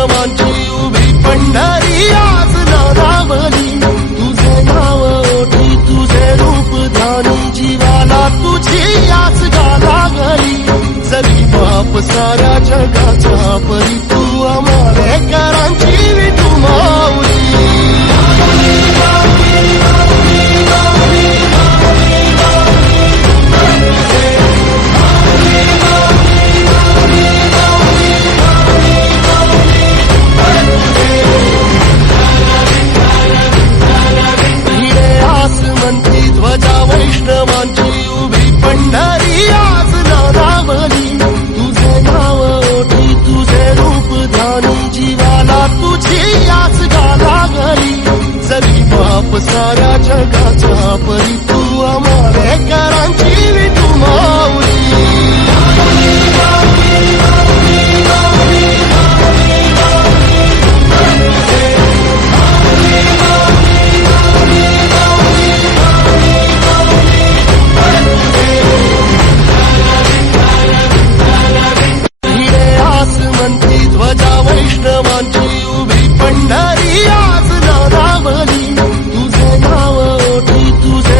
विक्रमांची उभी पंढरी आज नारावली तुझे नाव ओठी तुझे रूप धानी. जीवाला तुझी आस गाला गरी जरी बाप साऱ्या जगाचा परी. वैष्णवांची उभी पंढरी आज नादावली तुझे नाव ओठी तुझे रूप ध्यानी जीवाला तुझी घरी. जरी बाप साऱ्या जगाचा परी तू आम्हाला करा Krishna want to